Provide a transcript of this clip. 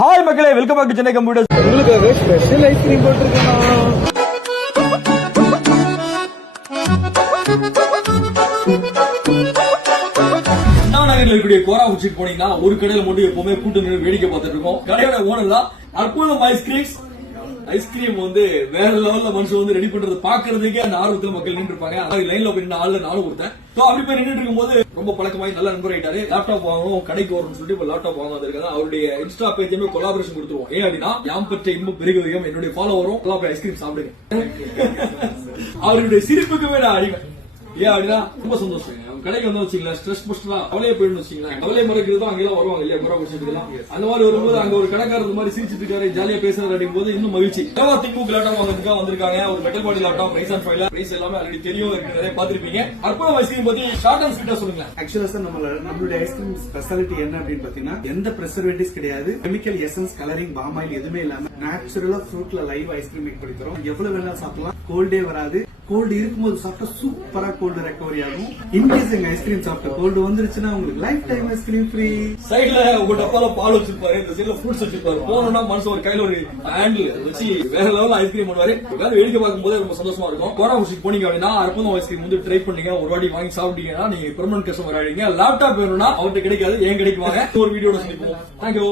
Hi மக்களே, welcome back to Chennai computers. உங்களுக்காக special ice cream போட்டிருக்கேன். நகரில் இருக்கக்கூடிய கோரா உச்சிக்கு போனீங்கன்னா ஒரு கடையில மட்டும் எப்பவுமே கூட்டு நின்று வேடிக்கை பார்த்துட்டு இருக்கோம். கடையோட ஓனர் தான் அற்புதம் ஐஸ்கிரீம்ஸ். ஐஸ்கிரீம் வந்து வேற லெவல்ல மனுஷன் வந்து ரெடி பண்றது பாக்குறதுக்கே அந்த ஆர்வத்துல மக்கள் நின்று இருப்பாங்க. லைன்ல போய் ஆள்ல நானும் கொடுத்தேன். அப்படி போய் நின்று இருக்கும் போது ரொம்ப பழக்கமாயி நல்ல நண்பர் ஆயிட்டாரு. லேப்டாப் வாங்கணும், கடைக்கு வரணும்னு சொல்லிட்டு இப்ப லேப்டாப் வாங்க வந்திருக்காங்க. அவருடைய இன்ஸ்டா பேஜுமே கொலாபரேஷன் கொடுத்துருவோம். ஏன் அப்படின்னா யாம் பெற்ற இன்பம் பெருகும் என்னுடைய ஃபாலோவரும் போய் ஐஸ்கிரீம் சாப்பிடுங்க. அவருடைய சிரிப்புக்குமே நான் அடிமை. ஏன் அப்படின்னா ரொம்ப சந்தோஷம். கடைக்கு வந்து வச்சுக்கலாம் ஸ்ட்ரெஸ் பஸ்டா கவலையை போயிட்டு வச்சுக்கலாம். கவலை மறக்கிறது அங்கெல்லாம் வருவாங்க இல்லையா, குறை விஷயத்துலாம். அந்த மாதிரி வரும்போது அங்க ஒரு கடைக்காரர் மாதிரி சிரிச்சிட்டு இருக்காரு, ஜாலியா பேசுறாரு அப்படிங்கும் போது இன்னும் மகிழ்ச்சி. திமுக லேப்டாப் வாங்குறதுக்காக வந்திருக்காங்க. ஒரு metal body laptop price and ஃபைல பிரைஸ் எல்லாமே ஆல்ரெடி தெரியும், நிறைய பாத்திருப்பீங்க. அற்புதம் ஐஸ்கிரீம் பத்தி ஷார்ட் அண்ட் ஸ்வீட்டா சொல்லுங்க. ஆக்சுவலா சார் நம்மளுடைய ஐஸ்கிரீம் ஸ்பெஷாலிட்டி என்ன அப்படின்னு பாத்தீங்கன்னா எந்த பிரிசர்வேட்டிவ்ஸ் கிடையாது, chemical essence, colouring, palm oil எதுவுமே இல்லாம நேச்சுரலா ஃப்ரூட்ல லைவ் ஐஸ்கிரீம் மேக் பண்ணி தரோம். எவ்வளவு வேணாலும் சாப்பிடலாம், கோல்டே வராது. கோல்டு இருக்கும்போது சாப்பிட்டா சூப்பரா கோல்டு ரெக்கவரி ஆகும். இன்கேஸ் எங்க ஐஸ்கிரீம் சாப்பிட்ட கோல்டு வந்துருச்சுன்னா உங்களுக்கு லைஃப் டைம் ஐஸ்கிரீம் ஃப்ரீ. சைடுல உங்க டப்பால பால் வச்சிருப்பாரு, இந்த சைடுல ஃப்ரூட்ஸ் வச்சிருப்பாரு. போனோம்னா மனசு ஒரு கையில ஒரு ஹேண்டில் வச்சு வேற லெவல் ஐஸ்கிரீம் பண்ணுவாரு. வேடிக்கை பார்க்கும் போது ரொம்ப சந்தோஷமா இருக்கும். கோரா ஊசிக்கு போனீங்க அப்படின்னா அற்புதம் ஐஸ்கிரீம் வந்து ட்ரை பண்ணீங்க, ஒரு வாட்டி வாங்கி சாப்பிட்டீங்கன்னா நீங்க பெர்மனன்ட் கஸ்டமர் ஆயிடுங்க. லேப்டாப் வேணும்னா அவர்கிட்ட கிடைக்காது, ஏன் கிடைக்குவாங்க. ஒரு வீடியோட சந்திப்போம். தேங்க்யூ.